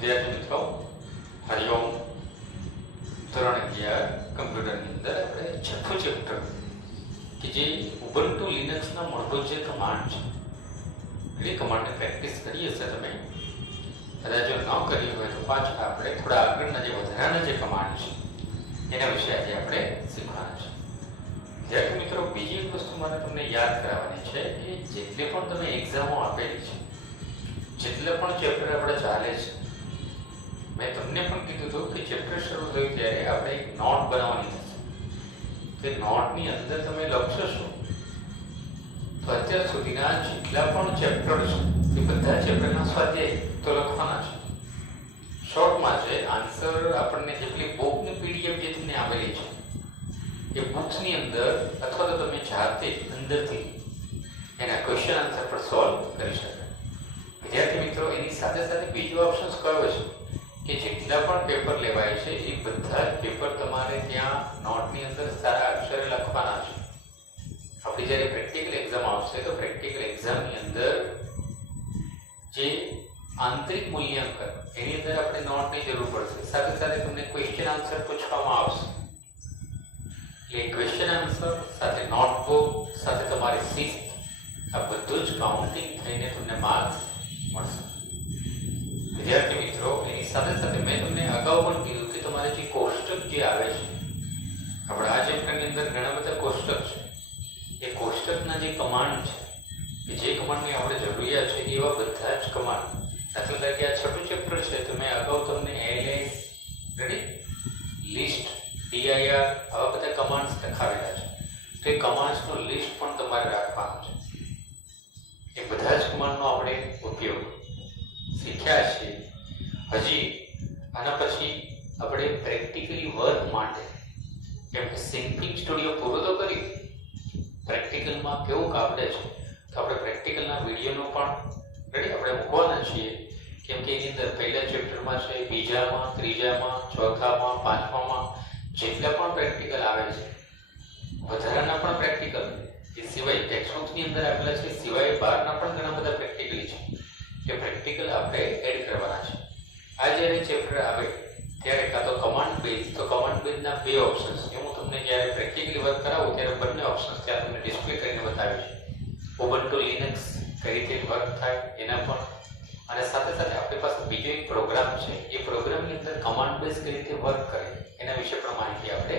વિદ્યાર્થી મિત્રો, હરિઓમ. ધોરણ 11 કમ્પ્યુટરની અંદર આપણે છઠ્ઠું ચેપ્ટર કે જે ઉબુન્ટુ લિનક્સના મૂળભૂત જે કમાન્ડ છે એ કમાન્ડની પ્રેક્ટિસ કરી હશે તમે. કદાચ જો ન કરી હોય તો પાછા આપણે થોડા આગળના જે વધારાના જે કમાન્ડ છે એના વિશે આજે આપણે શીખવાના છે. વિદ્યાર્થી મિત્રો, બીજી એક વસ્તુ મારે તમને યાદ કરાવવાની છે કે જેટલી પણ તમે એક્ઝામો આપેલી છે, જેટલા પણ ચેપ્ટર આપણે ચાલે છે, મેં તમને પણ કીધું હતું કે ચેપ્ટર શરૂ થયું ત્યારે આપણે એક નોટ બનાવવાની થશે. તે નોટની અંદર તમે લખશો શું? તો અત્યાર સુધીના જેટલા પણ ચેપ્ટર છે એ બધા ચેપ્ટરના સ્વાધ્યાય તો લખવાના છે. શોર્ટમાં છે આન્સર આપણને જેટલી બુકની પીડીએફ જે તમને આવેલી છે એ બુક્સની અંદર અથવા તો તમે જાતે અંદરથી એના ક્વેશ્ચન આન્સર પર સોલ્વ કરી શકાય. વિદ્યાર્થી મિત્રો, એની સાથે સાથે બીજો ઓપ્શન કયો છે કે જેટલા પણ પેપર લેવાય છે એ બધા જ પેપર તમારે ત્યાં નોટની અંદર સારા અક્ષરે લખવાના છે. આપણી જ્યારે પ્રેક્ટિકલ એક્ઝામ આવશે તો પ્રેક્ટિકલ એક્ઝામની અંદર જે આંતરિક મૂલ્યાંકન એની અંદર આપણે નોટની જરૂર પડશે. સાથે સાથે તમને ક્વેશ્ચન આન્સર પૂછવામાં આવશે. એટલે ક્વેશ્ચન આન્સર સાથે નોટબુક સાથે તમારી શિસ્ત, આ બધું જ કાઉન્ટિંગ થઈને તમને માર્ક્સ મળશે. વિદ્યાર્થી મિત્રો, એની સાથે સાથે મેં તમને અગાઉ પણ કીધું કે તમારે જે કોષ્ટક જે આવે છે, આપણા આ ચેપ્ટરની અંદર ઘણા બધા કોષ્ટક છે. એ કોષ્ટકના જે કમાન્ડ છે કે જે કમાન્ડની આપણે જરૂરિયાત છે એવા બધા જ કમાન્ડ, દાખલા તરીકે આ છઠ્ઠું ચેપ્ટર છે તો મેં અગાઉ તમને એલએસ, લિસ્ટ, ડીઆઈઆર આવા બધા કમાન્ડ્સ લખાવેલા છે. તો એ કમાન્ડ્સનું લિસ્ટ પણ તમારે રાખવાનું છે. એ બધા જ કમાન્ડનો આપણે ઉપયોગ શીખ્યા છે. હજી આના પછી આપણે પ્રેક્ટિકલી વર્ક માટે કેમ કે સિમ્પલિંગ સ્ટુડિયો પૂરો તો કરી, પ્રેક્ટિકલમાં કેવું આવડે છે તો આપણે પ્રેક્ટિકલના વિડીયોનો પણ આપણે મૂકવાના છીએ. કેમ કે એની અંદર પહેલા ચેપ્ટરમાં છે, બીજામાં, ત્રીજામાં, ચોથામાં, પાંચમામાં જેટલા પણ પ્રેક્ટિકલ આવે છે, વધારાના પણ પ્રેક્ટિકલ એ સિવાય ટેક્સ્ટબુક્સની અંદર આપેલા છે સિવાય બહારના પણ ઘણા બધા પ્રેક્ટિકલ છે કે પ્રેક્ટિકલ આપણે એડ કરવાના છે. આ જ્યારે ચેપ્ટર આવે ત્યારે કાં તો કમાન્ડ બેઝ, તો કમાન્ડ બેઝના બે ઓપ્શન્સ એ હું તમને જ્યારે પ્રેક્ટિકલી વર્ક કરાવું ત્યારે બંને ઓપ્શન્સ ત્યાં તમને ડિસ્પ્લે કરીને બતાવીશ. ઉબુન્ટુ લિનક્સ કઈ રીતે વર્ક થાય એના પણ, અને સાથે સાથે આપણી પાસે બીજો એક પ્રોગ્રામ છે, એ પ્રોગ્રામની અંદર કમાન્ડ બેઝ કઈ રીતે વર્ક કરે એના વિશે પણ માહિતી આપણે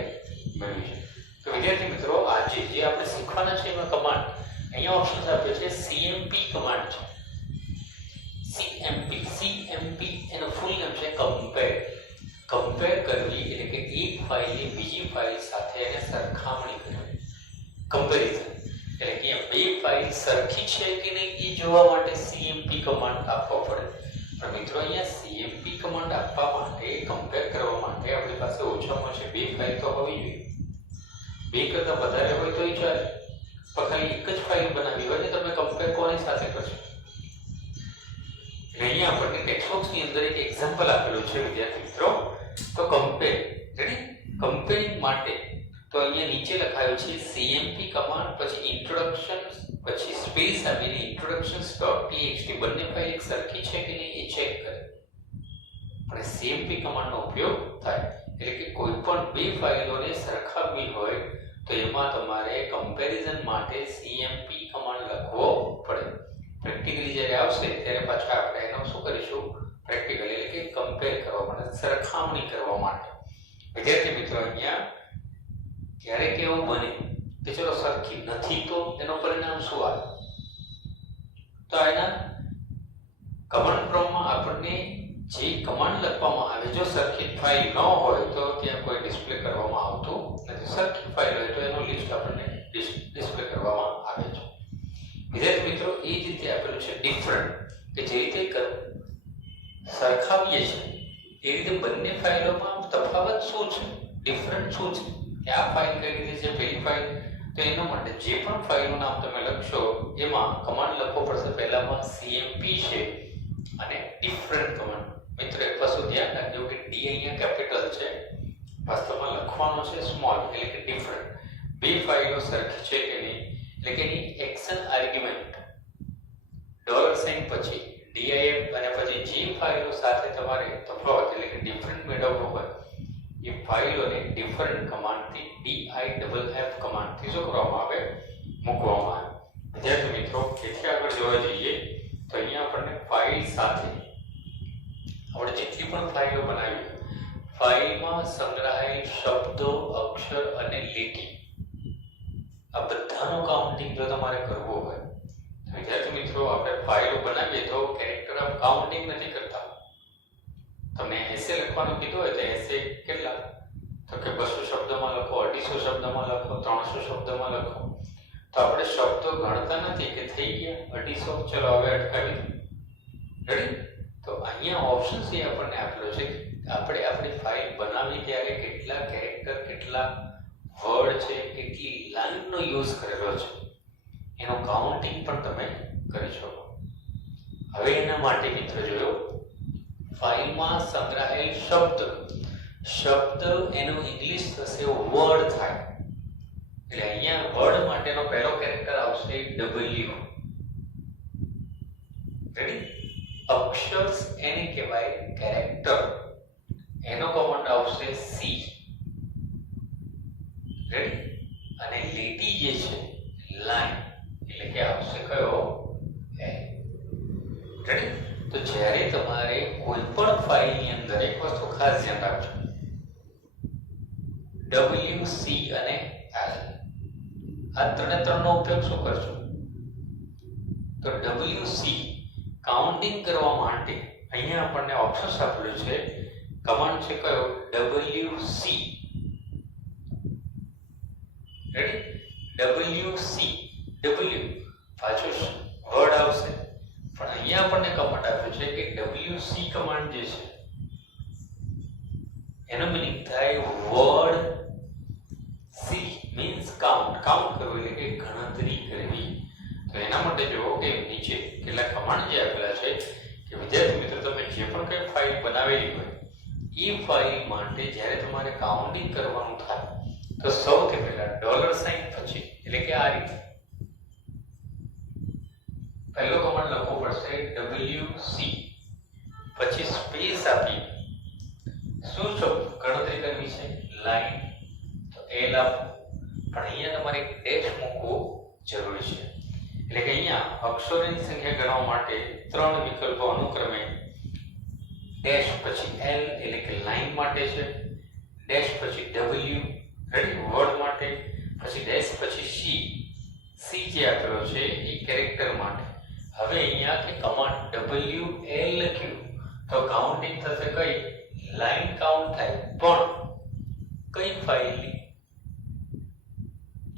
મેળવીશું. તો વિદ્યાર્થી મિત્રો, આજે જે આપણે શીખવાના છે એમાં કમાન્ડ અહીંયા ઓપ્શન્સ આપ્યો છે. સીએમપી કમાન્ડ છે. સીએમપી એનો ફૂલ નામ છે કમ્પેર. કમ્પેર કરવી એટલે કે એક ફાઇલની બીજી ફાઇલ સાથે એને સરખામણી કરવી. કમ્પેરિઝન એટલે કે બે ફાઇલ સરખી છે કે નહીં એ જોવા માટે સીએમપી કમાન્ડ આપવો પડે. પણ મિત્રો, અહીંયા સીએમપી કમાન્ડ આપવા માટે, કમ્પેર કરવા માટે આપણી પાસે ઓછામાં ઓછી બે ફાઇલ તો હોવી જોઈએ. બે કરતાં વધારે હોય તો ચાલે, પણ ખાલી એક જ ફાઇલ બનાવી હોય ને તમે કમ્પેર કોની સાથે કરશો? અહીંયા આપણને ટેક્સ્ટબુક્સની અંદર એક એક્ઝામ્પલ આપેલું છે વિદ્યાર્થી મિત્રો. તો કમ્પેર, કમ્પેરિંગ માટે તો અહીંયા નીચે લખાયું છે સીએમપી કમાન્ડ, પછી ઇન્ટ્રોડક્શન, પછી સ્પેસ આપીને introductions.txt બંને ફાઇલ એક સરખી છે કે નહીં એ ચેક કરે. અને સીએમપી કમાન્ડનો ઉપયોગ થાય એટલે કે કોઈ પણ બે ફાઇલોને સરખાવવી હોય તો એમાં તમારે કમ્પેરિઝન માટે સીએમપી કમાન્ડ લખવો પડે. પ્રેક્ટિકલી જ્યારે આવશે ત્યારે પાછા આપણે એનો શું કરીશું? પ્રેક્ટિકલી એટલે કે કમ્પેર કરવા માટે, સરખામણી કરવા માટે. વિદ્યાર્થી મિત્રો, અહીંયા ક્યારેક એવું બને કે ચલો સરખી નથી તો એનું પરિણામ શું આવે? તો એના કમાન્ડ પ્રોમ્પ્ટમાં આપણને જે કમાન્ડ લખવામાં આવે, જો સરખી ફાઇલ ન હોય તો ત્યાં કોઈ ડિસ્પ્લે કરવામાં આવતું નથી. સરખી ફાઇલ હોય તો એનું લિસ્ટ આપણને ડિસ્પ્લે કરવામાં આવે છે. વિદ્યાર્થી મિત્રો, એ જ રીતે આપેલું છે ડિફરન્ટ, કે જે રીતે સરખાવીએ છીએ એ રીતે બંને ફાઇલોમાં તફાવત શું છે, ડિફરન્ટ શું છે, કે આ ફાઇલ કઈ રીતે છે, પેલી ફાઇલ. તો એના માટે જે પણ ફાઇલનું નામ તમે લખશો એમાં કમાન્ડ લખવો પડશે. પહેલામાં સીએમપી છે અને ડિફરન્ટ કમાન્ડ. મિત્રો, એક વસ્તુ ધ્યાન રાખજો કે ડી અહીંયા કેપિટલ છે, વાસ્તવમાં લખવાનો છે સ્મોલ, એટલે કે ડિફરન્ટ. બે ફાઇલો સરખી છે કે નહીં એટલે કે એની એક્શન આર્ગ્યુમેન્ટ $સાઇન પછી ડીઆઈએફ અને પછી જે ફાઇલો સાથે તમારે તફાવત એટલે કે ડિફરન્ટ મેળવવો હોય એ ફાઇલોને ડિફરન્ટ કમાન્ડથી DIFF કમાન્ડથી શું કરવામાં આવે, મૂકવામાં આવે. વિદ્યાર્થી મિત્રો, તેથી આગળ જોવા જઈએ તો અહીંયા આપણને ફાઇલ સાથે આપણે જેટલી પણ ફાઇલો બનાવી ફાઇલમાં સંગ્રહાયેલ શબ્દો, અક્ષર અને લીટી આ બધાનું કાઉન્ટિંગ જો તમારે કરવું હોય તો વિદ્યાર્થી મિત્રો આપણે ફાઇલો બનાવીએ તો કેરેક્ટર ઓફ કાઉન્ટિંગ નથી કરતા. તમને એસે લખવાનું કીધું હોય તો એસે કેટલા તો કે 200 શબ્દમાં લખો, 250 શબ્દમાં લખો, 300 શબ્દમાં લખો. તો આપણે શબ્દો ગણતા નથી કે થઈ ગયા 250, ચલો હવે અટકાવી દો. રેડી? તો અહીંયા ઓપ્શન સી આપણને આપેલો છે આપણે આપણી ફાઇલ બનાવી ત્યારે કેટલા કેરેક્ટર, કેટલા વર્ડ છે, કેટલી લાઈનનો યુઝ કરેલો છે એનું કાઉન્ટિંગ પણ તમે કરી શકો. હવે એના માટે મિત્ર જોયો ફાઇલમાં સંગ્રહાયેલ શબ્દ એનું ઇંગ્લિશ થશે વર્ડ થાય. એટલે અહીંયા વર્ડ માટેનો પહેલો કેરેક્ટર આવશે W. રેડી? અક્ષર એને કહેવાય કેરેક્ટર, એનો કમાન્ડ આવશે C. રેડી? અને લીટી જે છે લાઈન એટલે કે આવશે કયો L. રેડી? તો જ્યારે તમારે કોઈ પણ ફાઇલની અંદર એક વસ્તુ ખાસ ધ્યાન રાખજો, W, C અને L આ ત્રણનો ઉપયોગ શું કરશો તો WC કાઉન્ટિંગ કરવા માટે અહીંયા આપણને ઓપ્શન આપેલું છે, કમાન્ડ છે કયો WC. રેડી? WC W પાછું વર્ડ આવશે પણ અહીંયા આપણને કમાન્ડ આપ્યું છે કે WC કમાન્ડ જે છે એનો મીનિંગ થાય વર્ડ, C મીન્સ કાઉન્ટ કરવું એટલે કે ગણતરી કરવી. તો એના માટે જુઓ કે નીચે કેટલા કમાન્ડ જે આપેલા છે કે વિદ્યાર્થી મિત્રો તમે જે પણ કઈ ફાઇલ બનાવેલી હોય એ ફાઇલ માટે જ્યારે તમારે કાઉન્ટિંગ કરવાનું થાય તો સૌથી પહેલા $સાઇન પછી એટલે કે આ રીતે પહેલો કમાન્ડ લખવો પડશે WC, પછી સ્પેસ આપી શું છો ગણતરી કરવી છે લાઈન તો L આપો, પણ અહીંયા તમારે એક ડેશ મૂકવો જરૂરી છે. એટલે કે અહીંયા અક્ષરોની સંખ્યા ગણવા માટે 3 વિકલ્પો અનુક્રમે ડેશ પછી L એટલે કે લાઈન માટે છે, ડેશ પછી W રેડી વર્ડ માટે, પછી ડેશ પછી C જે આપેલો છે એ કેરેક્ટર માટે. હવે અહીંયા કે કમાન્ડ WL લખ્યું તો કાઉન્ટિંગ થશે કઈ લાઈન કાઉન્ટ થાય પણ કઈ ફાઇલની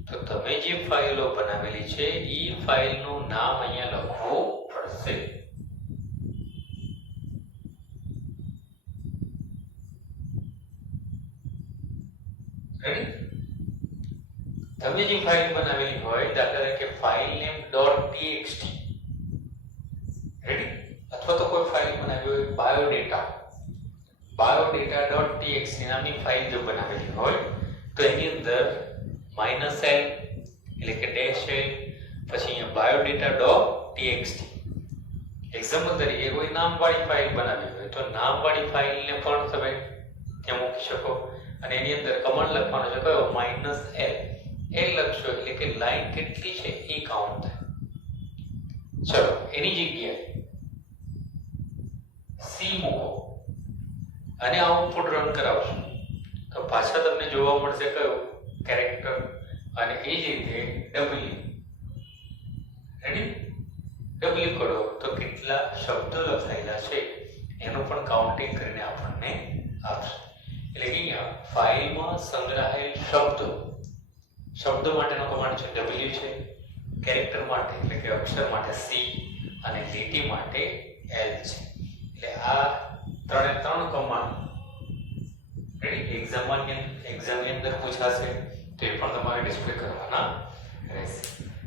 તો તમે જે ફાઇલો બનાવેલી છે એ ફાઇલનું નામ અહીંયા લખવું પડશે. રેડી? તમે જે ફાઇલ બનાવેલી હોય દાખલા તરીકે ફાઇલ નેમ .txt રેડી અથવા તો કોઈ ફાઇલ બનાવી હોય biodata.txt નામની ફાઇલ જો બનાવેલી હોય તો એની અંદર -l એટલે કે -l પછી અહીંયા biodata.txt એક્ઝામ્પલ તરીકે કોઈ નામવાળી ફાઇલ બનાવી હોય તો નામવાળી ફાઇલને પણ તમે ત્યાં મૂકી શકો અને એની અંદર કમાન્ડ લખવાનો છે કયો -l લખશો એટલે કે લાઈન કેટલી છે એ કાઉન્ટ થાય. ચલો એની જગ્યાએ C મૂકો અને આઉટપુટ રન કરાવશો તો પાછા તમને જોવા મળશે કયો કેરેક્ટર અને એ જ રીતે W. રેડી? W કરો તો કેટલા શબ્દો લખાયેલા છે એનું પણ કાઉન્ટિંગ કરીને આપણને આપશે. એટલે કે અહીંયા ફાઇલમાં સંગ્રહાયેલ શબ્દો માટેનો કમાન્ડ છે W છે, કેરેક્ટર માટે એટલે કે અક્ષર માટે C અને લીટી માટે L છે. એટલે આ ત્રણ કમાન્ડ રેડી એક્ઝામની અંદર પૂછાશે તો એ પણ તમારે ડિસ્પ્લે કરવાના રહેશે.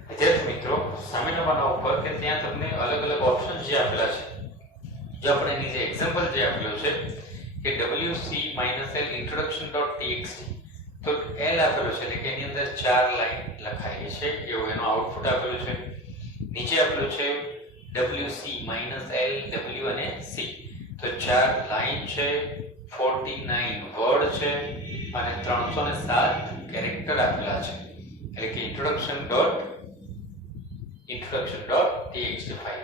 વિદ્યાર્થી મિત્રો સામેના પાના ઉપર કે ત્યાં તમને અલગ અલગ ઓપ્શન્સ જે આપેલા છે જો આપણે એની જે એક્ઝામ્પલ જે આપેલું છે કે WC -L introduction.txt તો L આપેલું છે એટલે કે એની અંદર 4 લાઈન લખાયેલી છે એવું એનું આઉટપુટ આપેલું છે. નીચે આપેલું છે WC -L W અને C તો 4 લાઈન છે, 49 વર્ડ છે અને 307 કેરેક્ટર આપેલા છે. એટલે કે introduction.txt ફાઇલ.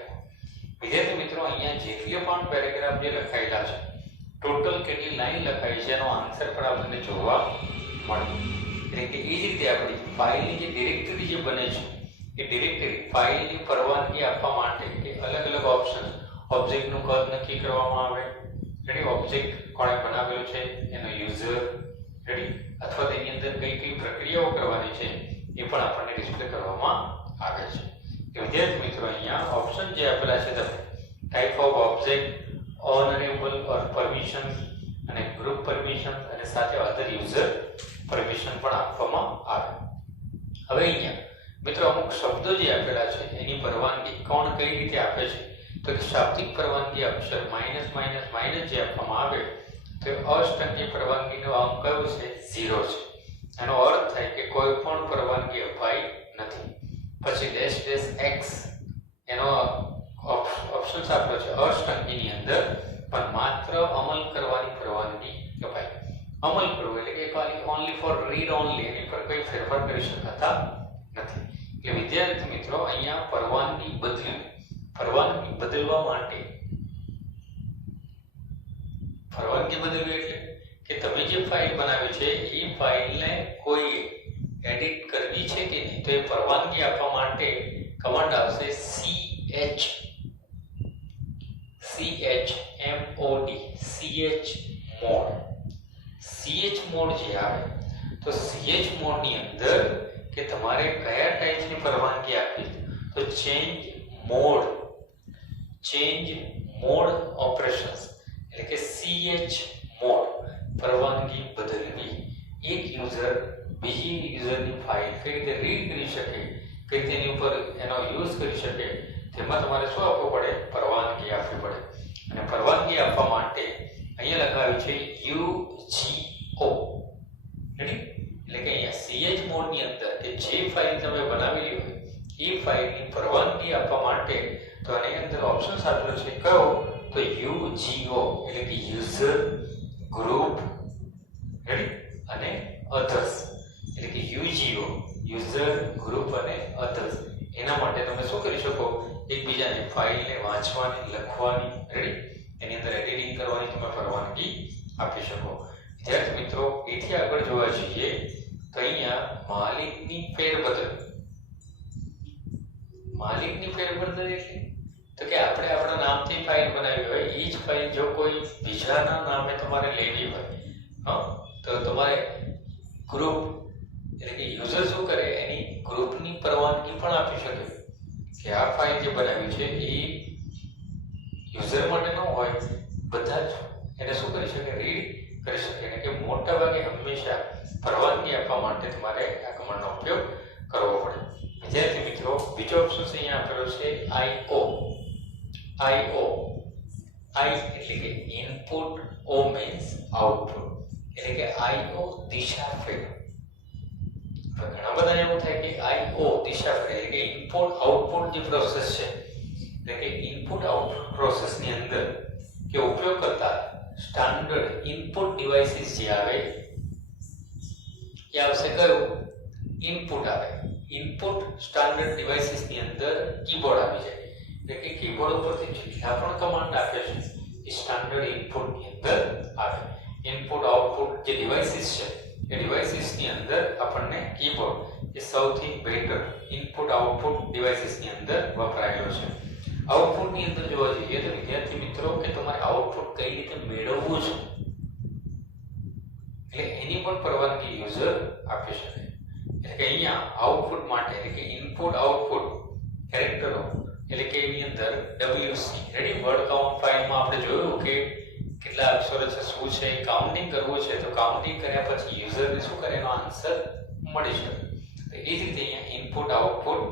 વિદ્યાર્થી મિત્રો, અહીંયા જેટલી પણ પેરેગ્રાફ જે લખાયેલા છે, ટોટલ કેટલી લાઈન લખાઈ છે એનો આન્સર પણ આપણને જોવા મળે. એટલે કે એ જ રીતે આપણી ફાઇલની જે ડિરેક્ટરી જે બને છે, એ ડિરેક્ટરી ફાઇલની પરવાનગી આપવા માટે કે અલગ અલગ ઓપ્શન, ઓબ્જેક્ટનું કદ નક્કી કરવામાં આવે, રેડી, ઓબ્જેક્ટ કોણે બનાવેલો છે, એનો યુઝર, રેડી, અથવા તેની અંદર કઈ કઈ પ્રક્રિયાઓ કરવાની છે એ પણ આપણને ડિસ્પ્લે કરવામાં આવે છે. તો વિદ્યાર્થી મિત્રો, અહીંયા ઓપ્શન જે આપેલા છે તમે type of object, honourable or permission અને ગ્રુપ પરમિશન અને સાથે અધર યુઝર પરમિશન પણ આપવામાં આવે. હવે અહીંયા મિત્રો અમુક શબ્દો જે આપેલા છે એની પરવાનગી કોણ કઈ રીતે આપે છે, તો કે શાબ્દિક પરવાનગી અક્ષર માઇનસ માઇનસ માઇનસ જે આપવામાં આવે તો અષ્ટંકી પરવાનગીનો અંક કયો છે? 0 છે. એનો અર્થ થાય કે કોઈ પણ પરવાનગી અપાઈ નથી. પછી ડેશ ડેશ x એનો ઓપ્શન્સ આપ્યો છે અષ્ટંકીની અંદર, પણ માત્ર અમલ કરવાની પરવાનગી અપાય. અમલ કરવો એટલે કે ખાલી ઓન્લી ફોર રીડ ઓન્લી, એની પર કોઈ ફેરફાર કરી શકાતા નથી. એટલે વિદ્યાર્થી મિત્રો, અહીંયા પરવાનગી બદલવા માટે એટલે કે તમે જે ફાઇલ બનાવી છે એ ફાઇલને કોઈ એડિટ કરવી છે કે નહીં, તો એ પરવાનગી આપવા માટે કમાન્ડ આવશે chmod જે આવે તો chmod ની અંદર કે તમારે કયા ટાઈપની પરવાનગી આપી, તો ચેન્જ મોડ ઓપરેશન્સ એટલે કે chmod પરવાનગી બદલવી. એક યુઝર બીજી યુઝરની ફાઇલ કઈ રીતે રીડ કરી શકે, કઈ રીતે એની ઉપર એનો યુઝ કરી શકે, તેમાં તમારે શું આપવું પડે? પરવાનગી આપવી પડે. અને પરવાનગી આપવા માટે અહીંયા લખાવ્યું છે UGO, રેડી, એટલે કે અહીંયા chmod ની અંદર કે જે ફાઇલ તમે બનાવેલી હોય એ ફાઇલની પરવાનગી આપવા માટે તો આની અંદર ઓપ્શન્સ આપેલો છે કયો? તો UGO એટલે કે યુઝર, ગ્રુપ, રેડી, અને અધર્સ. એટલે કે UGO યુઝર, ગ્રુપ અને અધર્સ. એના માટે તમે શું કરી શકો? એકબીજાની ફાઇલને વાંચવાની, લખવાની, રેડી, એની અંદર એડિટિંગ કરવાની તમે પરવાનગી આપી શકો. વિદ્યાર્થી મિત્રો, એથી આગળ જોવા જઈએ તો અહીંયા માલિકની ફેરબદલ એટલે તો કે આપણે આપણા નામથી ફાઇલ બનાવી હોય, એ જ ફાઇલ જો કોઈ બીજાના નામે તમારે લેવી હોય, તો તમારે ગ્રુપ એટલે કે યુઝર શું કરે, એની ગ્રુપની પરવાનગી પણ આપી શકે કે આ ફાઇલ જે બનાવી છે એ યુઝર માટે ન હોય, બધા જ એને શું કરી શકે? રીડ કરી શકે. એટલે કે મોટા ભાગે હંમેશા પરવાનગી આપવા માટે તમારે આ કમાન્ડનો ઉપયોગ કરવો પડે. વિદ્યાર્થી મિત્રો, બીજો ઓપ્શન અહીંયા આપેલો છે IO એટલે કે ઇનપુટ, O means આઉટપુટ, એટલે કે IO દિશા ફેર. ઘણા બધા એવું થાય કે IO દિશા ફેર એટલે કે ઇનપુટ આઉટપુટ જે પ્રોસેસ છે, એટલે કે ઇનપુટ આઉટપુટ પ્રોસેસ ની અંદર કે ઉપયોગ કરતા સ્ટાન્ડર્ડ ઇનપુટ ડિવાઇસીસ જે આવે એ આવશે કયું? ઇનપુટ આવે. ઇનપુટ સ્ટાન્ડર્ડ ડિવાઇસીસ ની અંદર કીબોર્ડ આવી જાય. એટલે કે કીબોર્ડ ઉપરથી જેટલા પણ કમાન્ડ આપે છે એ સ્ટાન્ડર્ડ ઇનપુટ ની અંદર આવે. ઇનપુટ આઉટપુટ જે ડિવાઇસીસ છે એ ડિવાઇસીસ ની અંદર આપણને કીબોર્ડ એ સૌથી બેટર ઇનપુટ આઉટપુટ ડિવાઇસીસ ની અંદર વપરાયેલો છે. આઉટપુટ ની અંદર જોવા જઈએ તો વિદ્યાર્થી મિત્રો કે તમારે આઉટપુટ કઈ રીતે મેળવવું છે એટલે એની પણ પરવાનગી યુઝર આપી શકે. એટલે કે અહીંયા આઉટપુટ માટે એટલે કે ઇનપુટ આઉટપુટ કેરેક્ટરો એટલે કે એની અંદર WC, રેડી, વર્ડ કાઉન્ટ ફાઇલમાં આપણે જોયું કે કેટલા અક્ષરો છે, શું છે, કાઉન્ટિંગ કરવું છે તો કાઉન્ટિંગ કર્યા પછી યુઝરને શું કરે એનો આન્સર મળી શકે. તો એ જ રીતે અહીંયા ઇનપુટ આઉટપુટ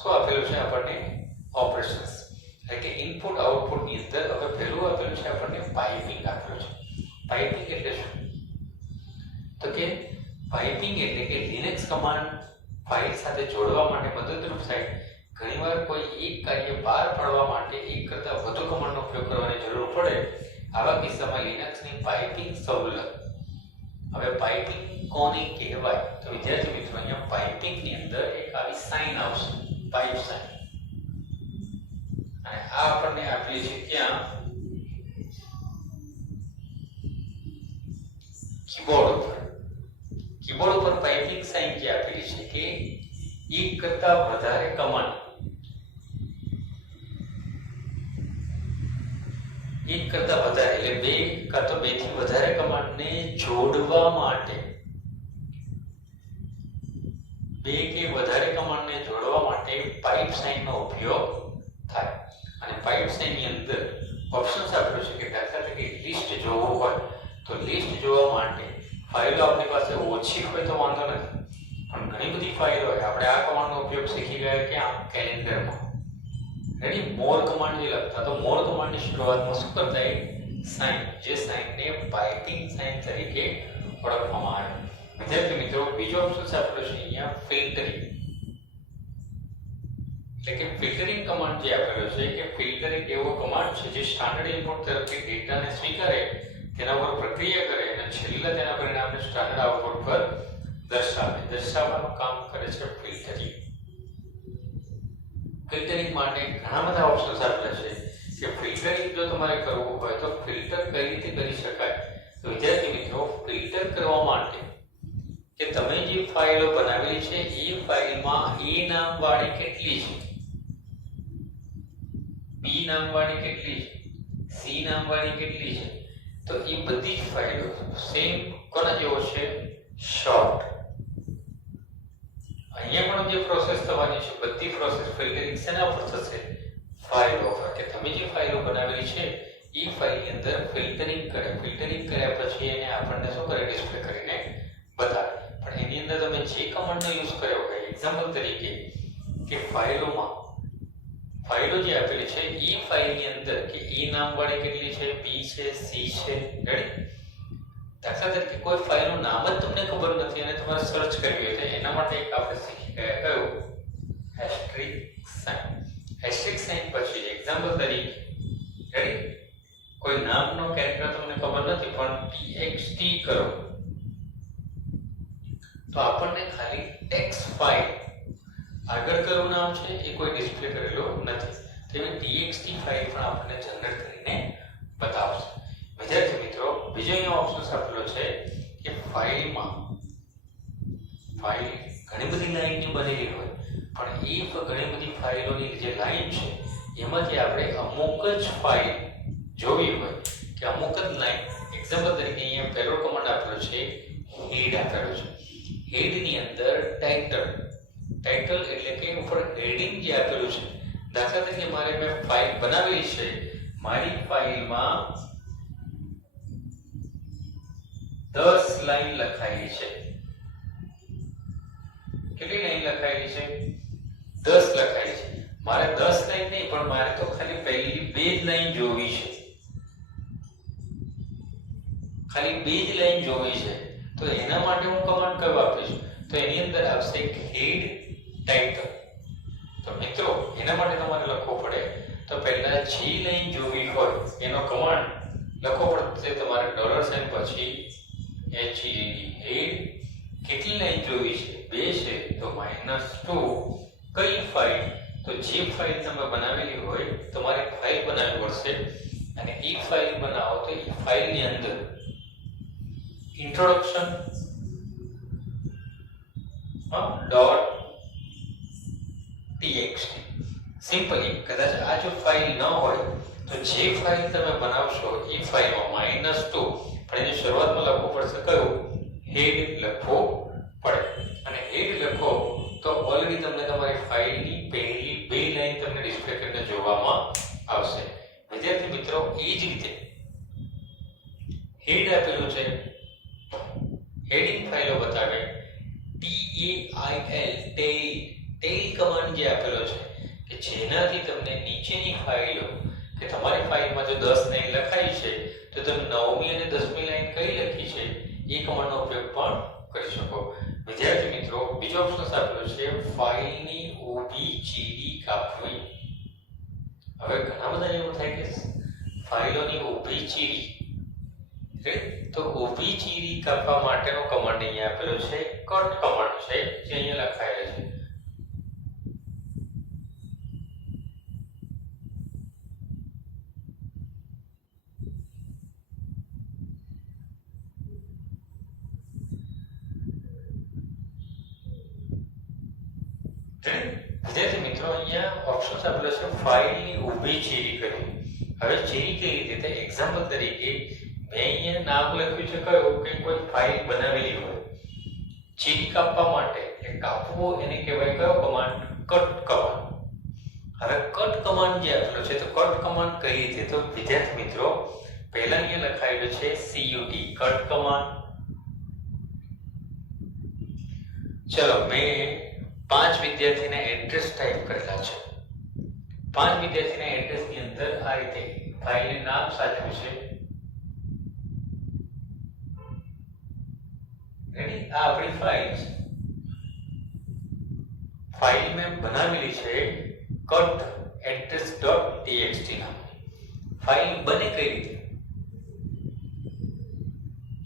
શું આપેલું છે આપણને? ઓપરેશન્સ. એટલે કે ઇનપુટ આઉટપુટ ની અંદર હવે પહેલું આપેલું છે આપણને પાઇપિંગ આપેલું છે. પાઇપિંગ એટલે શું? તો કે પાઇપિંગ એટલે કે લિનક્સ કમાન્ડ ફાઇલ સાથે જોડવા માટે મદદરૂપ થાય. ઘણીવાર કોઈ એક કાર્ય પાર પાડવા માટે એક કરતાં વધુ કમાન્ડનો ઉપયોગ કરવાની તમારે જરૂર પડે આવા કિસ્સામાં લિનક્સની પાઇપિંગ સવલત. હવે પાઇપિંગ કોને કહેવાય? તો વિદ્યાર્થી મિત્રો અહીંયા પાઇપિંગની અંદર એક આવી સાઇન આવશે, પાઇપ સાઇન, અને આ આપણને આપેલી છે ક્યાં? કીબોર્ડ ઉપર. કીબોર્ડ ઉપર પાઇપિંગ સાઇન જે આપેલી છે કે એક કરતા વધારે કમાન્ડ, એક કરતા વધારે એટલે બે કાં તો બે થી વધારે કમાન્ડને જોડવા માટે, બે કે વધારે કમાન્ડને જોડવા માટે પાઇપ સાઇનનો ઉપયોગ થાય. અને પાઇપ સાઇનની અંદર ઓપ્શન્સ આપ્યો છે કે દાખલા તરીકે લિસ્ટ જોવું હોય તો લિસ્ટ જોવા માટે ફાઇલો આપણી પાસે ઓછી હોય તો વાંધો નથી, પણ ઘણી બધી ફાઇલો હોય. આપણે આ કમાન્ડનો ઉપયોગ શીખી ગયા ક્યાં? કેલેન્ડરમાં. રેડી? મોર કમાન્ડ જે લખતા, તો મોર કમાન્ડની શરૂઆતમાં શું કરતા? એક સાઇન, જે સાઇનને પાઇપિંગ સાઇન તરીકે ઓળખવામાં આવે. વિદ્યાર્થી મિત્રો બીજો ઓપ્શન આપેલો છે અહીંયા ફિલ્ટરિંગ. એટલે કે ફિલ્ટરિંગ કમાન્ડ જે આપેલો છે કે ફિલ્ટર એક એવો કમાન્ડ છે જે સ્ટાન્ડર્ડ ઇનપુટ તરફથી ડેટાને સ્વીકારે, તેના પર પ્રક્રિયા કરે અને છેલ્લા તેના પરિણામને સ્ટાન્ડર્ડ આઉટપુટ પર દર્શાવવાનું કામ કરે છે ફિલ્ટરિંગ. ફિલ્ટરિંગ માટે ઘણા બધા ઓપ્શન્સ આપેલા છે કે ફિલ્ટરિંગ જો તમારે કરવું હોય તો ફિલ્ટર કઈ રીતે કરી શકાય? તો વિદ્યાર્થી મિત્રો ફિલ્ટર કરવા માટે કે તમે જે ફાઇલો બનાવેલી છે એ ફાઇલમાં એ નામવાળી કેટલી છે, બી નામવાળી કેટલી છે, સી નામવાળી કેટલી છે, તો એ બધી જ ફાઇલો સેમ કોના જેવો છે? શોર્ટ. અહીંયા પણ જે પ્રોસેસ થવાની છે બધી પ્રોસેસ ફિલ્ટરિંગ શેના પર થશે? ફાઇલો પર. કે તમે જે ફાઇલો બનાવેલી છે એ ફાઇલની અંદર ફિલ્ટરિંગ કરે, ફિલ્ટરિંગ કર્યા પછી એને આપણને શું કરે? ડિસ્પ્લે કરીને બતાવે. પણ એની અંદર તમે જે કમાન્ડનો યુઝ કર્યો હોય, એક્ઝામ્પલ તરીકે કે ફાઇલો જે આપેલી છે એ ફાઇલની અંદર કે એ નામવાળી કેટલી છે, બી છે, સી છે. રેડી? દાખલા તરીકે કોઈ ફાઇલનું નામ જ તમને ખબર નથી અને તમારે સર્ચ કરવી હોય તો એના માટે એક આપણે શીખી ગયા કયું? Asterisk sign. એસ્ટેરિસ્ક સાઇન પછી એક્ઝામ્પલ તરીકે રેડી કોઈ નામનો કેરેક્ટર તમને ખબર નથી પણ txt કરો તો આપણને ખાલી ટેક્સ્ટ ફાઇલ આગળ કયું નામ છે એ કોઈ ડિસ્પ્લે કરેલું નથી, તો એ txt ફાઇલ પણ આપણને જનરેટ કરીને બતાવશે. વિદ્યાર્થી મિત્રો બીજો અહીંયા ઓપ્શન આપેલો છે કે ફાઇલમાં ફાઇલ ઘણી બધી લાઈનની બનેલી હોય પણ એ ઘણી બધી ફાઇલોની જે લાઈન છે એમાંથી આપણે અમુક જ ફાઇલ જોવી હોય કે અમુક જ લાઈન. એક્ઝામ્પલ તરીકે અહીંયા પહેલો કમાન્ડ આપેલો છે હેડ આપેલો છે. હેડની અંદર ટાઇટલ એટલે કે ઉપર હેડિંગ જે આપેલું છે. દાખલા તરીકે મેં ફાઇલ બનાવેલી છે, મારી ફાઇલમાં 10 લાઈન લખાયેલી છે. કેટલી લાઈન લખાયેલી છે? 10 લખાયેલી છે. મારે 10 લાઈન નહીં પણ મારે તો ખાલી પહેલી 2 જ લાઈન જોવી છે, ખાલી 2 જ લાઈન જોવી છે. તો એના માટે હું કમાન્ડ કયો આપીશ? તો એની અંદર આવશે હેડ ટાઇટલ. તો મિત્રો એના માટે તમારે લખવું પડે તો પહેલા જે લાઈન જોવી હોય એનો કમાન્ડ લખવો પડશે તમારે $સાઇન પછી હેડ. કેટલી લાઈન જોવી છે? 2 છે તો -2. કઈ ફાઇલ? તો જે ફાઇલ તમે બનાવેલી હોય તમારે ફાઇલ બનાવવી પડશે અને એ ફાઇલ બનાવો તો એ ફાઇલની અંદર introduction .txt સિમ્પલી. કદાચ આ જો ફાઇલ ન હોય તો જે ફાઇલ તમે બનાવશો એ ફાઇલમાં -2 પણ એની શરૂઆતમાં લખવું પડશે કયું? હેડ લખવો પડે. અને હેડ લખો તો ઓલરેડી તમને તમારી ફાઇલની પહેલી 2 લાઈન તમને ડિસ્પ્લે કરીને જોવામાં આવશે. વિદ્યાર્થી મિત્રો એ જ રીતે હેડ આપેલું છે, હેડિંગ ફાઇલો બતાવે. ટેલ કમાન્ડ જે આપેલો છે કે જેનાથી તમને નીચેની ફાઇલો કે તમારી ફાઇલમાં જો 10 લાઈન લખાઈ છે તો તમે 9મી અને 10મી લાઈન કઈ લખી છે એ કમાન્ડનો ઉપયોગ પણ કરી શકો. વિદ્યાર્થી મિત્રો બીજો ઓપ્શન આપેલો છે ફાઇલની ઊભી ચીરી કાપવી. હવે ઘણા બધા એવું થાય કે ફાઇલોની ઊભી ચીરી, તો ઊભી ચીરી કાપવા માટેનો કમાન્ડ અહીંયા આપેલો છે, કટ કમાન્ડ છે, જે અહીંયા લખાયેલો છે. વિદ્યાર્થી મિત્રો અહીંયા ઓપ્શન આપેલો છે ફાઇલની ઊભી ચીરી કરવી. હવે ચીરી કઈ રીતે? એક્ઝામ્પલ તરીકે મેં અહીંયા નામ લખ્યું છે કયું કે કોઈ ફાઇલ બનાવેલી હોય, ચીરી કાપવા માટે એટલે કાપવો એને કહેવાય કયો કમાન્ડ? Cut command. હવે કટ કમાન્ડ જે આપેલો છે તો કટ કમાન્ડ કઈ રીતે? તો વિદ્યાર્થી મિત્રો પહેલા અહીંયા લખાયેલું છે CUT કટ કમાન્ડ. ચલો મેં 5 વિદ્યાર્થીના એડ્રેસ ટાઈપ કરેલા છે. 5 વિદ્યાર્થીના એડ્રેસની અંદર આ રીતે ફાઇલનું નામ સાચું છે. રેડી? આ આપણી ફાઇલ છે. ફાઇલ મેં બનાવેલી છે cut address.txt નામ. ફાઇલ બને કઈ રીતે?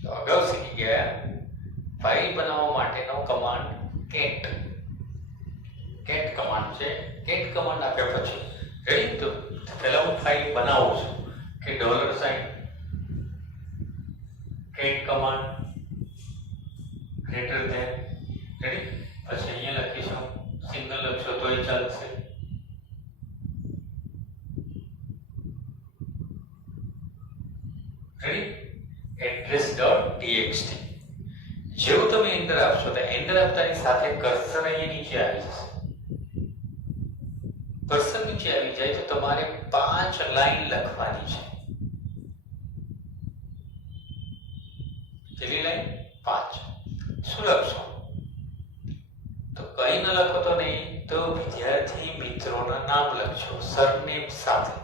તો અગાઉ શીખી ગયા ફાઇલ બનાવવા માટેનો કમાન્ડ cat કમાન્ડ છે. cat કમાન્ડ આપ્યા પછી રેડી? તો પહેલા હું ફાઇલ બનાવું છું કે $, cat command greater than, ready? પછી અહીંયા લખીશું સિંગલ લખશો તોય ચાલશે. રેડી? address.txt. જેવું તમે એન્ટર આપશો તો એન્ટર આપતાની સાથે કર્સર અહીંયા નીચે આવી જશે. કર્સર નીચે આવી જાય તો તમારે 5 લાઈન લખવાની છે. કેટલી લાઈન? 5. શું લખશો? તો કઈ ન લખો તો નહીં, તો વિદ્યાર્થી મિત્રોના નામ લખશો સરનેમ સાથે.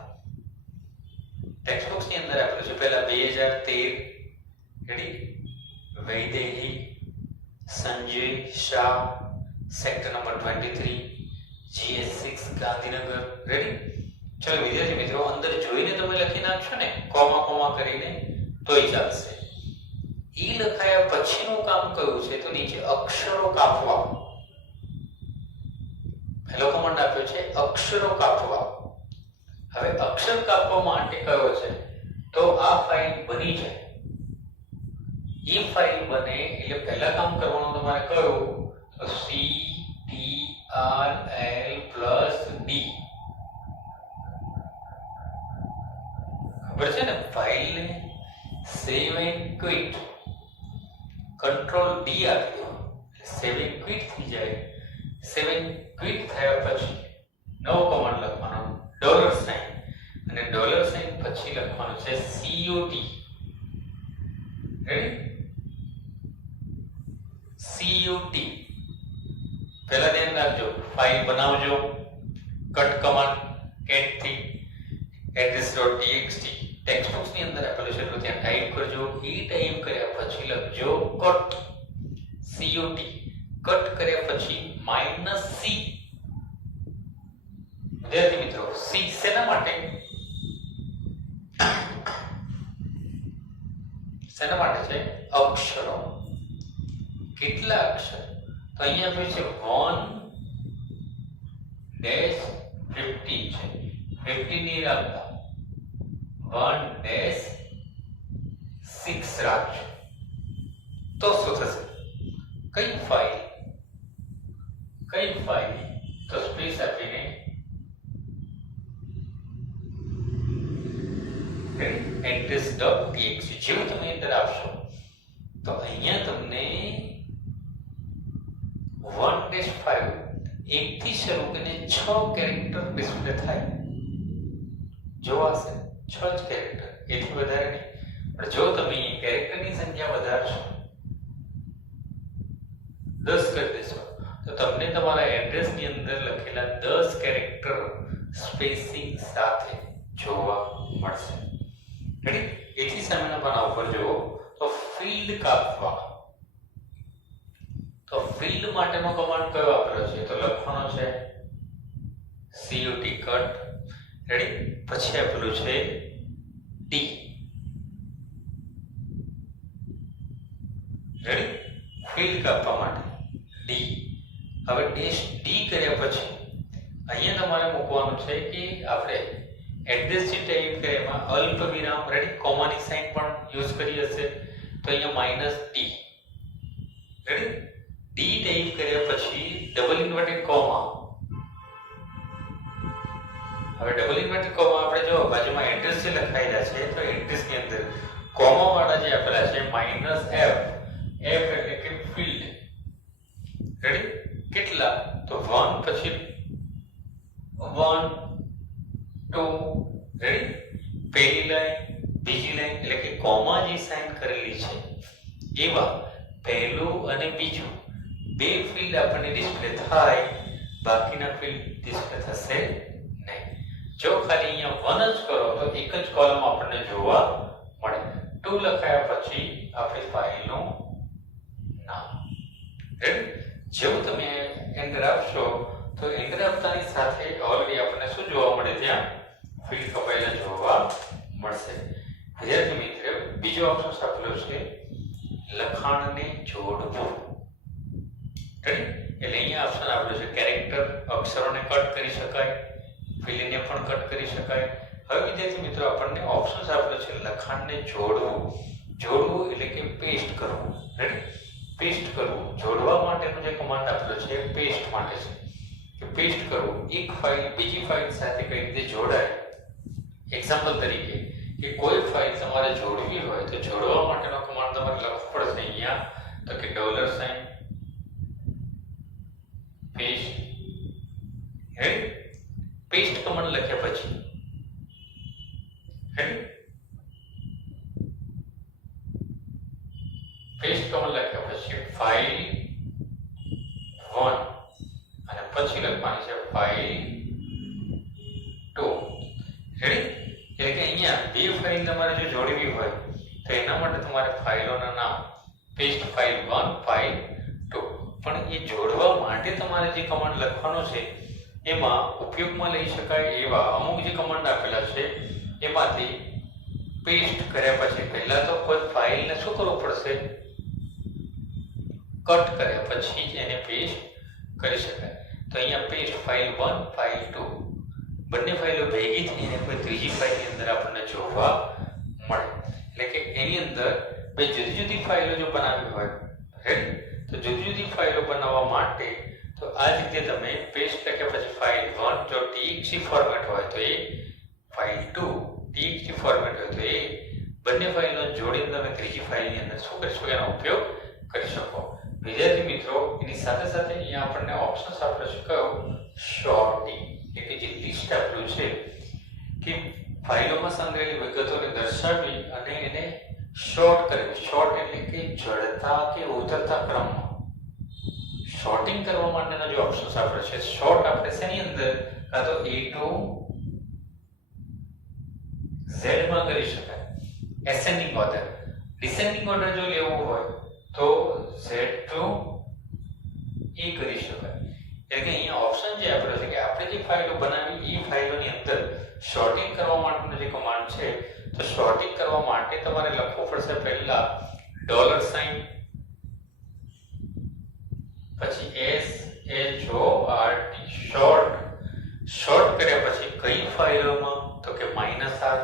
ટેક્સ્ટ બોક્સ ની અંદર આપેલું છે પહેલા 2013, ready? Vaidehi Sanjay Shah, sector number 23, GS6 Gandhinagar, ready? ચલો વિદ્યાર્થી મિત્રો અંદર જોઈને તમે લખી નાખશો ને કોમા કરીને તોય ચાલશે. ઈ લખાયા પછીનું કામ કયું છે? તો નીચે અક્ષરો કાપવા. પહેલો કમાન્ડ આપ્યો છે અક્ષરો કાપવા. હવે અક્ષર કાપવા માટે કયો છે? તો આ ફાઇલ બની જાય. ઈ ફાઇલ બને એટલે પહેલા કામ કરવાનું તમારે કયું? તો CTRL+D. ખબર છે ને? ફાઇલને save and quit, control D આપી દો સેવ એન્ડ ક્વિટ થઈ જાય. સેવ એન્ડ ક્વિટ થયા પછી નવો કમાન્ડ લખવાનો $, અને $, પછી લખવાનું છે CUT. રેડી? CUT. પહેલા ધ્યાન રાખજો ફાઇલ બનાવજો કટ કમાન્ડ cat થી address.txt. ટેક્સ્ટ બોક્સ ની અંદર આપેલું છે તો ત્યાં ટાઈપ કરજો. ઈ ટાઈપ કર્યા પછી લખજો cut CUT. કટ કર્યા પછી -C. વિદ્યાર્થી મિત્રો C શેના માટે? શેના માટે છે? અક્ષરો. કેટલા અક્ષર? તો અહીંયા આપ્યું છે 1-15 છે. 15 ની રાખતા 1-6 રાખજો. તો શું થશે? કઈ ફાઇલ? તો સ્પેસ આપીને address.txt જેવું તમે એન્ટર આપશો તો અહીંયા તમને 1-5 1 થી શરૂ કરીને 6 કેરેક્ટર ડિસ્પ્લે થાય. જોવાશે 6 જ કેરેક્ટર, એથી વધારે નહીં. પણ જો તમે કેરેક્ટરની સંખ્યા વધારશો 10 કરી દેશો તો તમને તમારા એડ્રેસની અંદર લખેલા 10 કેરેક્ટર સ્પેસિંગ સાથે જોવા મળશે. રેડી? એથી સામેના પાના ઉપર જુઓ તો ફિલ્ડ કાપવા. તો ફિલ્ડ માટેનો કમાન્ડ કયો વાપર્યો છે? તો લખવાનો છે CUT cut. રેડી? પછી આપેલું છે ડી. રેડી? ફિલ્ડ કાપવા માટે ડી. હવે ડેશ ડી કર્યા પછી અહીંયા તમારે મૂકવાનું છે કે આપણે એડ્રેસ જે ટાઈપ કરે એમાં અલ્પવિરામ, રેડી, કોમાની સાઇન પણ યુઝ કરી હશે, તો અહીંયા minus D. Ready? D type કર્યા પછી ડબલ ઇન્વર્ટેડ કોમા. હવે ડબલ ઇન્વર્ટેડ કોમા આપણે જો બાજુમાં એડ્રેસ જે લખાયેલા છે તો એડ્રેસ ની અંદર કોમા વાળા જે આપેલા છે માઇનસ એફ. એફ એટલે કે ફિલ્ડ. રેડી? કેટલા? તો 1 પછી 1 2. રેડી? પહેલી લાઈન, બીજી લાઈન એટલે કે કોમા જે સાઇન કરેલી છે એવા પહેલું અને બીજું બે ફિલ્ડ આપણને ડિસ્પ્લે થાય, બાકીના ફિલ્ડ ડિસ્પ્લે થશે નહીં. જો ખાલી અહીંયા 1 જ કરો તો એક જ કોલમ આપણને જોવા મળે. 2 લખાયા પછી આપણી ફાઇલનું નામ. રેડી? જેવું તમે એન્ટર આપશો તો એન્ટર આપતાની સાથે ઓલરેડી આપણને શું જોવા મળે? ત્યાં ફિલ્ડ કપાયેલા જોવા મળશે. વિદ્યાર્થી મિત્રો, બીજો ઓપ્શન આપેલો છે લખાણને જોડવું. રેડી? એટલે અહીંયા ઓપ્શન આપેલો છે કેરેક્ટર, અક્ષરોને કટ કરી શકાય, ફિલ્ડને પણ કટ કરી શકાય. હવે વિદ્યાર્થી મિત્રો આપણને ઓપ્શન આપેલો છે લખાણને જોડવું. જોડવું એટલે કે પેસ્ટ કરવું. રેડી? પેસ્ટ કરવું. જોડવા માટેનો જે કમાન્ડ આપેલો છે પેસ્ટ માટે છે કે પેસ્ટ કરવું. એક ફાઇલ બીજી ફાઇલ સાથે કઈ રીતે જોડાય. એક્ઝામ્પલ તરીકે કે કોઈ ફાઇલ તમારે જોડવી હોય તો જોડવા માટેનો કમાન્ડ તમારે લખવો પડશે અહીંયા, તો કે $, પેસ્ટ. રેડી? પેસ્ટ કમાન્ડ લખ્યા પછી રેડી? પેસ્ટ કમાન્ડ લખ્યા પછી ફાઇલ 1 અને પછી લખવાની છે ફાઇલ 2. રેડી? એટલે કે અહીંયા બે ફાઇલ તમારે જો જોડવી હોય તો એના માટે તમારે ફાઇલોના નામ પેસ્ટ ફાઇલ 1 ફાઇલ 2. પણ એ જોડવા માટે તમારે જે કમાન્ડ લખવાનો છે એમાં ઉપયોગમાં લઈ શકાય એવા અમુક જે કમાન્ડ આપેલા છે એમાંથી પેસ્ટ કર્યા પછી પહેલા તો કોઈ ફાઇલને શું કરવું પડશે? કટ કર્યા પછી જ એને પેસ્ટ કરી શકાય. તો અહીંયા પેસ્ટ ફાઇલ 1 ફાઇલ 2 બંને ફાઇલો ભેગી થઈને કોઈ ત્રીજી ફાઇલની અંદર આપણને જોવા મળે. એટલે કે એની અંદર બે જુદી જુદી ફાઇલો જો બનાવવી હોય, રેડી, તો જુદી જુદી ફાઇલો બનાવવા માટે તો આ રીતે તમે પેસ્ટ લખ્યા પછી ફાઇલ 1 જો txt ફોર્મેટ હોય તો એ, ફાઇલ 2 txt ફોર્મેટ હોય તો એ બંને ફાઇલો જોડીને તમે ત્રીજી ફાઇલની અંદર શું કરી શકો? એનો ઉપયોગ કરી શકો. વિદ્યાર્થી મિત્રો, એની સાથે સાથે અહીંયા આપણને ઓપ્શન્સ આપેલો છે કયો? શોર્ટિંગ. એટલે જે લિસ્ટ આપેલું છે કે ફાઇલોમાં સંગ્રહેલી વિગતોને દર્શાવી અને એને શોર્ટ કરવી. શોર્ટ એટલે કે ચડતા કે ઉતરતા ક્રમમાં શોર્ટિંગ કરવા માટેના જે ઓપ્શન્સ આપેલો છે. શોર્ટ આપણે શેની અંદર? કાં તો A to Z માં કરી શકાય, એસેન્ડિંગ ઓર્ડર. ડિસેન્ડિંગ ઓર્ડર જો લેવું હોય તો Z to A કરી શકાય. એટલે કે અહીંયા ઓપ્શન જે આપેલો છે કે આપણે જે ફાઇલો બનાવી એ ફાઇલોની અંદર શોર્ટિંગ કરવા માટેનો જે કમાન્ડ છે, તો શોર્ટિંગ કરવા માટે તમારે લખવું પડશે પહેલા $, પછી SHORT, શોર્ટ. શોર્ટ કર્યા પછી કઈ ફાઇલોમાં? તો કે -R.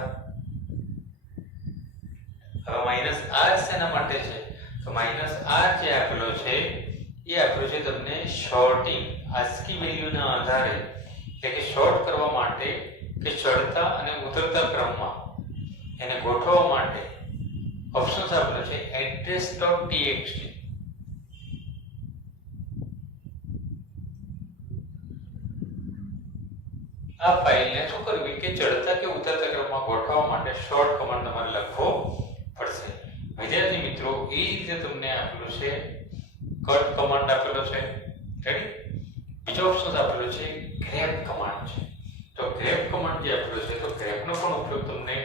હવે -R શેના માટે છે? તો -R જે આપેલો છે એ આપેલું છે તમને શોર્ટિંગ, ASCII વેલ્યુના આધારે, એટલે કે શોર્ટ કરવા માટે કે ચડતા અને ઉતરતા ક્રમમાં એને ગોઠવવા માટે ઓપ્શન્સ આપેલો છે address.txt. આ ફાઇલને શું કરવી કે ચડતા કે ઉતરતા ક્રમમાં ગોઠવવા માટે શોર્ટ કમાન્ડ તમારે લખવો પડશે. વિદ્યાર્થી મિત્રો, એ જ રીતે તમને આપેલું છે કટ કમાન્ડ આપેલો છે. રેડી? બીજો ઓપ્શન આપેલો છે grep કમાન્ડ છે. તો grep કમાન્ડ જે આપેલો છે, તો grep નો પણ ઉપયોગ તમને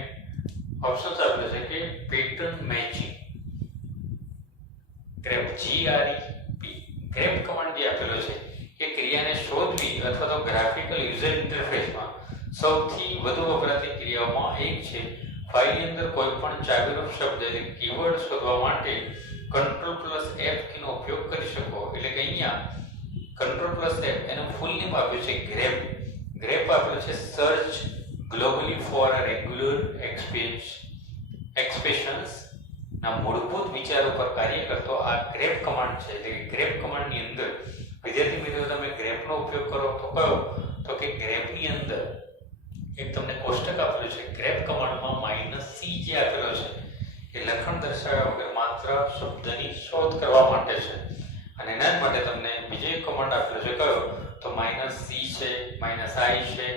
ઓપ્શન્સ આપેલો છે કે pattern matching. grep grep command જે આપેલો છે એ ક્રિયાને શોધવી અથવા તો ગ્રાફિકલ યુઝર ઇન્ટરફેસમાં સૌથી વધુ વપરાતી ક્રિયાઓમાં એક છે ફાઇલની અંદર કોઈ પણ ચાવીરૂપ શબ્દ એટલે કીવર્ડ શોધવા માટે Ctrl+F કીનો ઉપયોગ કરી શકો. એટલે કે અહીંયા Ctrl+F એનું ફૂલ નેમ આપ્યું છે ગ્રેપ. ગ્રેપ આપ્યું છે search globally for regular expressions ના મૂળભૂત વિચારો પર કાર્ય કરતો આ ગ્રેપ કમાન્ડ છે. એટલે ગ્રેપ કમાન્ડની અંદર વિદ્યાર્થી મિત્રો તમે ગ્રેપનો ઉપયોગ કરો તો કયો તો કે ગ્રેપની અંદર એક તમને કોષ્ટક આપેલું છે. ગ્રેપ કમાન્ડમાં -c જે આપેલો છે એ લખણ દર્શાવ્યા વગર માત્ર શબ્દની શોધ કરવા માટે છે. અને એના જ માટે તમને બીજો એક કમાન્ડ આપેલો છે કયો તો -c છે, -i છે,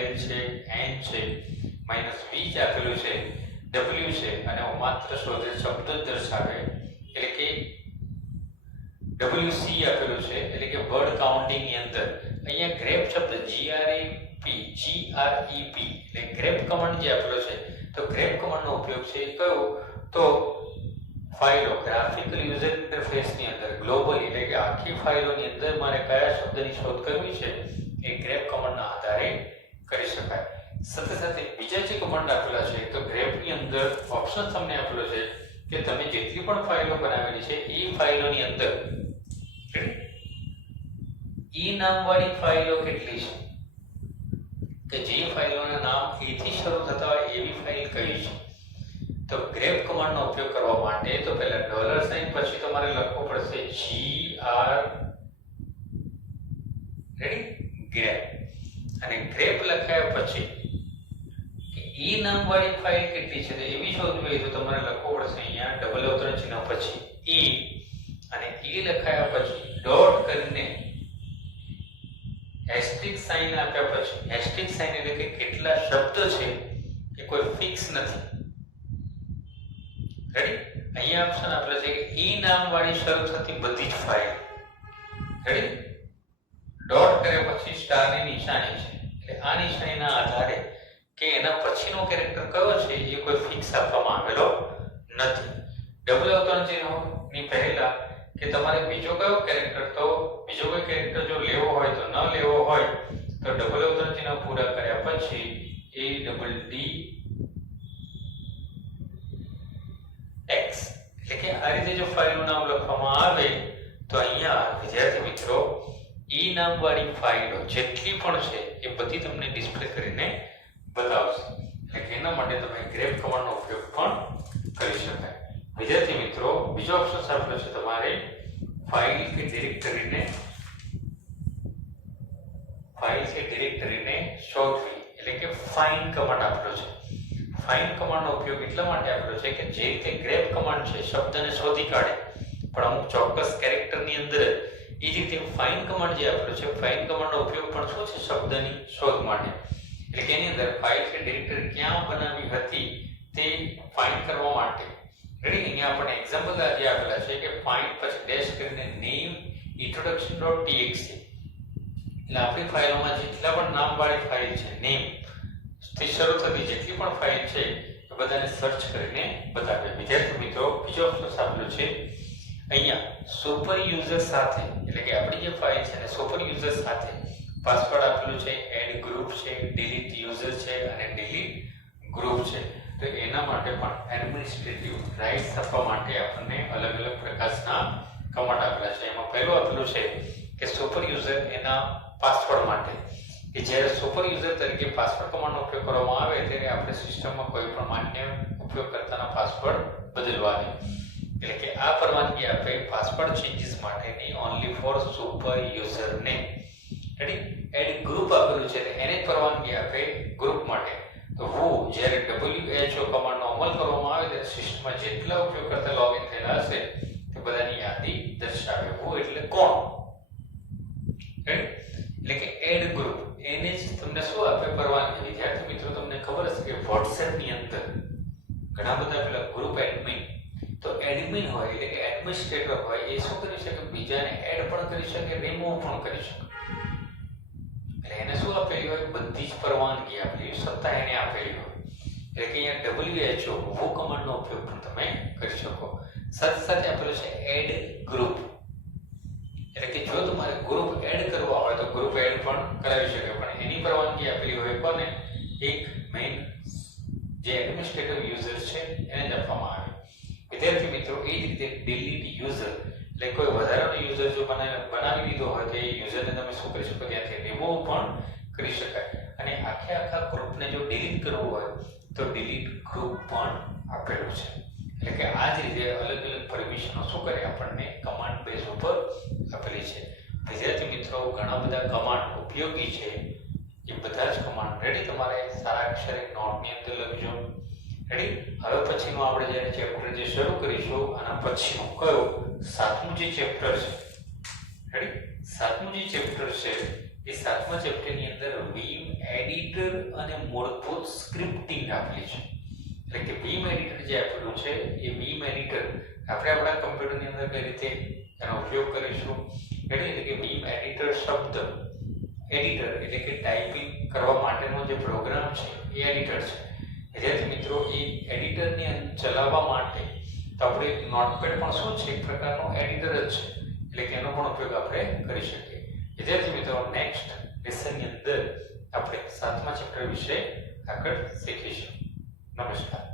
l છે, n છે, -v જે આપેલું છે, w છે અને માત્ર શોધેલ શબ્દો જ દર્શાવે એટલે કે WC આપેલું છે. એટલે કે વર્ડ કાઉન્ટિંગ ની અંદર અહીંયા ગ્રેપ શબ્દ GREP એટલે ગ્રેપ કમાન્ડ જે આપેલો છે તો ગ્રેપ કમાન્ડનો ઉપયોગ છે કયો તો ફાઇલો ગ્રાફિકલ યુઝર ઇન્ટરફેસ ની અંદર ગ્લોબલી એટલે કે આખી ફાઇલોની અંદર મારે કયા શબ્દની શોધ કરવી છે એ ગ્રેપ કમાન્ડના આધારે કરી શકાય. સાથે સાથે બીજા જે કમાન્ડ આપેલા છે તો ગ્રેપની અંદર ઓપ્શન તમને આપેલો છે કે તમે જેટલી પણ ફાઇલો બનાવેલી છે એ ફાઇલોની અંદર ઈ નામવાળી ફાઇલો કેટલી છે કે જે ફાઇલોના નામ એ થી શરૂ થતા હોય એવી ફાઇલ કઈ છે. તો ગ્રેપ કમાન્ડનો ઉપયોગ કરવા માટે તો પહેલા $સાઇન પછી તમારે લખવું પડશે ગ્રેપ અને ગ્રેપ લખાયા પછી કે ઈ નામવાળી ફાઇલ કેટલી છે તો એવી શોધવી હોય તો તમારે લખવું પડશે અહીંયા ડબલ અવતરણ ચિહ્ન પછી ઈ અને ઈ લખાયા પછી ડોટ કરીને હેસ્ટિક સાઇન આપ્યા પછી હેસ્ટિક સાઇન એટલે કે કેટલા શબ્દ છે એ કોઈ ફિક્સ નથી. રેડી અહીંયા ઓપ્શન આપેલો છે કે ઈ નામવાળી શરૂ થતી બધી જ ફાઇલ. રેડી ડોટ કર્યા પછી સ્ટારની નિશાની છે એટલે આ નિશાનીના આધારે કે એના પછીનો કેરેક્ટર કયો છે એ કોઈ ફિક્સ આપવામાં આવેલો નથી. ડબલ અવતરણ ચિહ્નની પહેલા કે તમારે બીજો કયો કેરેક્ટર તો બીજો કોઈ કેરેક્ટર જો લેવો હોય તો ન લેવો હોય તો ડબલ અવતરણ ચિહ્ન પૂરા કર્યા પછી ADDX એટલે કે આ રીતે જો ફાઇલનું નામ લખવામાં આવે તો અહીંયા વિદ્યાર્થી મિત્રો ઈ નામવાળી ફાઇલો જેટલી પણ છે એ બધી તમને ડિસ્પ્લે કરીને બતાવશે. એટલે કે એના માટે તમે ગ્રેપ કમાન્ડનો ઉપયોગ પણ કરી શકાય. વિદ્યાર્થી મિત્રો બીજો ઓપ્શન આપેલો છે તમારે ફાઇલ કે ડિરેક્ટરીને શોધવી એટલે કે ફાઇન્ડ કમાન્ડ આપેલો છે. ફાઇન્ડ કમાન્ડનો ઉપયોગ એટલા માટે આપેલો છે કે જે રીતે ગ્રેપ કમાન્ડ છે શબ્દને શોધી કાઢે પણ અમુક ચોક્કસ કેરેક્ટરની અંદર એ જ રીતે ફાઇન્ડ કમાન્ડ જે આપેલો છે ફાઇન્ડ કમાન્ડનો ઉપયોગ પણ શું છે શબ્દની શોધ માટે. એટલે કે એની અંદર ફાઇલ કે ડિરેક્ટરી ક્યાં બનાવી હતી તે ફાઇન્ડ કરવા માટે. રેડી અહીંયા આપણે એક્ઝામ્પલ આજે આપેલા છે કે ફાઇન્ડ પછી ડેશ કરીને નેમ introduction.txt એટલે આપણી ફાઇલોમાં જેટલા પણ નામવાળી ફાઇલ છે નેમ થી શરૂ થતી જેટલી પણ ફાઇલ છે એ બધાને સર્ચ કરીને બતાવે. વિદ્યાર્થી મિત્રો બીજો ઓપ્શન આપેલું છે અહીંયા સુપર યુઝર સાથે એટલે કે આપણી જે ફાઇલ છે ને સુપર યુઝર સાથે પાસવર્ડ આપેલું છે એડ ગ્રુપ છે ડિલીટ યુઝર છે અને ડિલીટ ગ્રુપ છે. તો એના માટે પણ એડમિનિસ્ટ્રેટિવ રાઇટ્સ આપવા માટે આપણને અલગ અલગ પ્રકારના કમાન્ડ આપેલા છે. એમાં પહેલું આપેલું છે કે સુપર યુઝર એના પાસવર્ડ માટે કે જ્યારે સુપર યુઝર તરીકે પાસવર્ડ કમાન્ડનો ઉપયોગ કરવામાં આવે ત્યારે આપણે સિસ્ટમમાં કોઈ પણ માન્ય ઉપયોગકર્તાના પાસવર્ડ બદલવાની એટલે કે આ પરવાનગી આપે પાસવર્ડ ચેન્જીસ માટેની ઓન્લી ફોર સુપર યુઝરને. રેડી એડ ગ્રુપ આપેલું છે એને પરવાનગી આપે ગ્રુપ માટે. તો who જ્યારે WHO કમાન્ડનો અમલ કરવામાં આવે ત્યારે સિસ્ટમમાં જેટલા ઉપયોગકર્તા લોગિન થયેલા હશે તે બધાની યાદી દર્શાવે. who એટલે કોણ. એટલે કે એડ ગ્રુપ એને જ તમને શું આપે પરવાનગી. વિદ્યાર્થી મિત્રો તમને ખબર હશે કે WhatsApp ની અંદર ઘણા બધા પેલા ગ્રુપ એડમિન તો એડમિન હોય એટલે કે એડમિનિસ્ટ્રેટર હોય એ શું કરી શકે બીજાને એડ પણ કરી શકે રિમૂવ પણ કરી શકે. એટલે એને શું આપેલી હોય બધી જ પરવાનગી આપેલી સત્તા એને આપેલી હોય. એટલે કે અહીંયા WHO કમાન્ડનો ઉપયોગ પણ તમે કરી શકો. સાથે સાથે આપેલું છે એડ ગ્રુપ એટલે કે જો તમારે ગ્રુપ એડ કરવા હોય તો ગ્રુપ એડ પણ કરાવી શકે પણ એની પરવાનગી આપેલી હોય કોને એક મેઇન જે એડમિનિસ્ટ્રેટિવ યુઝર છે એને જ આપવામાં આવે. વિદ્યાર્થી મિત્રો, એ જ રીતે ડિલીટ યુઝર એટલે કોઈ વધારાનો યુઝર જો બનાવી દીધો હોય તો એ યુઝરને તમે શું કરી શકો, ત્યાંથી રિમૂવ પણ કરી શકાય. અને આખા ગ્રુપને જો ડિલીટ કરવું હોય તો ડિલીટ ગ્રુપ પણ આપેલું છે. એટલે કે આ જ રીતે અલગ અલગ પરમિશનો શું કરે આપણને કમાન્ડ બેઝ ઉપર આપેલી છે. વિદ્યાર્થી મિત્રો, ઘણા બધા કમાન્ડ ઉપયોગી છે. એ બધા જ કમાન્ડ રેડી તમારે સારા અક્ષરે નોટની અંદર લખજો. રેડી. હવે પછીનું આપણે જ્યારે ચેપ્ટર જે શરૂ કરીશું આના પછીનું કયો 7મું જે ચેપ્ટર છે. રેડી. 7મું જે ચેપ્ટર છે એ 7મા ચેપ્ટરની અંદર વીમ એડિટર અને મૂળભૂત સ્ક્રિપ્ટિંગ આપેલી છે. એટલે કે વીમ એડિટર જે આપેલું છે એ વીમ એડિટર આપણે આપણા કમ્પ્યુટરની અંદર કઈ રીતે એનો ઉપયોગ કરીશું. એટલે કે વીમ એડિટર શબ્દ એડિટર એટલે કે ટાઈપિંગ કરવા માટેનો જે પ્રોગ્રામ છે એ એડિટર છે. વિદ્યાર્થી મિત્રો, એ એડિટરને ચલાવવા માટે તો આપણે નોટપેડ પણ શું છે, એક પ્રકારનો એડિટર જ છે. એટલે કે એનો પણ ઉપયોગ આપણે કરી શકીએ. વિદ્યાર્થી મિત્રો, નેક્સ્ટ લેસનની અંદર આપણે 7મા ચેપ્ટર વિશે આગળ શીખીશું. નમસ્કાર.